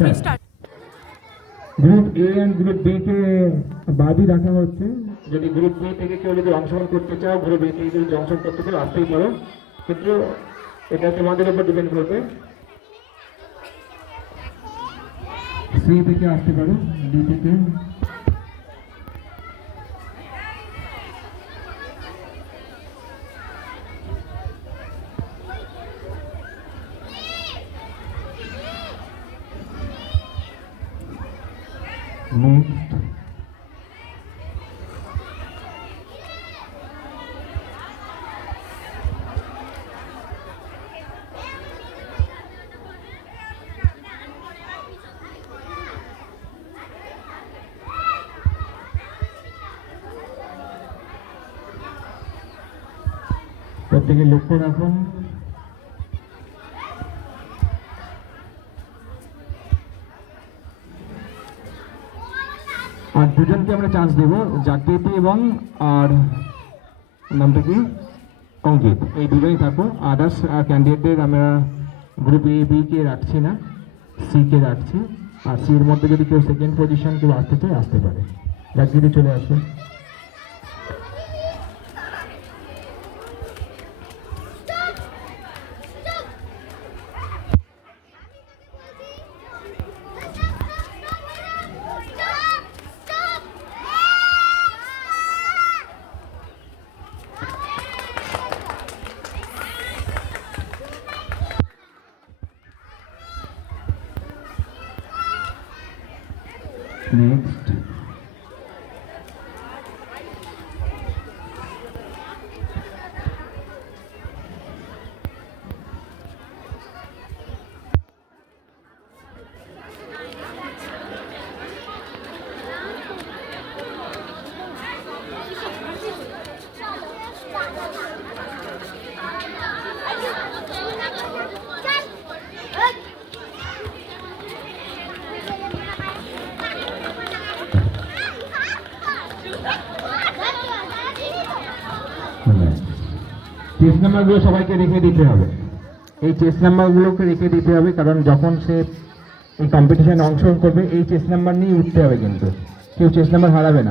3 start. Group A and group B কে বাদই রাখা হচ্ছে। যদি গ্রুপ বি থেকে কেউ যদি অংশগ্রহণ করতে চাও, গ্রুপ এ থেকে যদি অংশগ্রহণ করতে চাও আসতেই পারো, কিন্তু এটা তোমাদের উপর ডিপেন্ড করবে। সি থেকে আসতে পারো, ডি থেকে। নেক্সট প্রত্যেকে লক্ষ্য রাখুন। আর দুজনকে আমরা চান্স দেবো, জাকৃতি এবং আর নামটা কি অঙ্কিত, এই দুজনই থাকো। আদার্স ক্যান্ডিডেটদের আমরা গ্রুপ এ বি কে রাখছি না, সি কে রাখছি। আর সির মধ্যে যদি কেউ সেকেন্ড পজিশন কেউ আসতে চায় আসতে পারে। জাকৃতি চলে আসবে। নেক্সট চেস নাম্বারগুলো সবাইকে রেখে দিতে হবে। এই চেস নাম্বারগুলোকে রেখে দিতে হবে, কারণ যখন সে এই কম্পিটিশনে অংশগ্রহণ করবে এই চেস নাম্বার নিয়ে উঠতে হবে, কিন্তু কেউ চেস নাম্বার হারাবে না।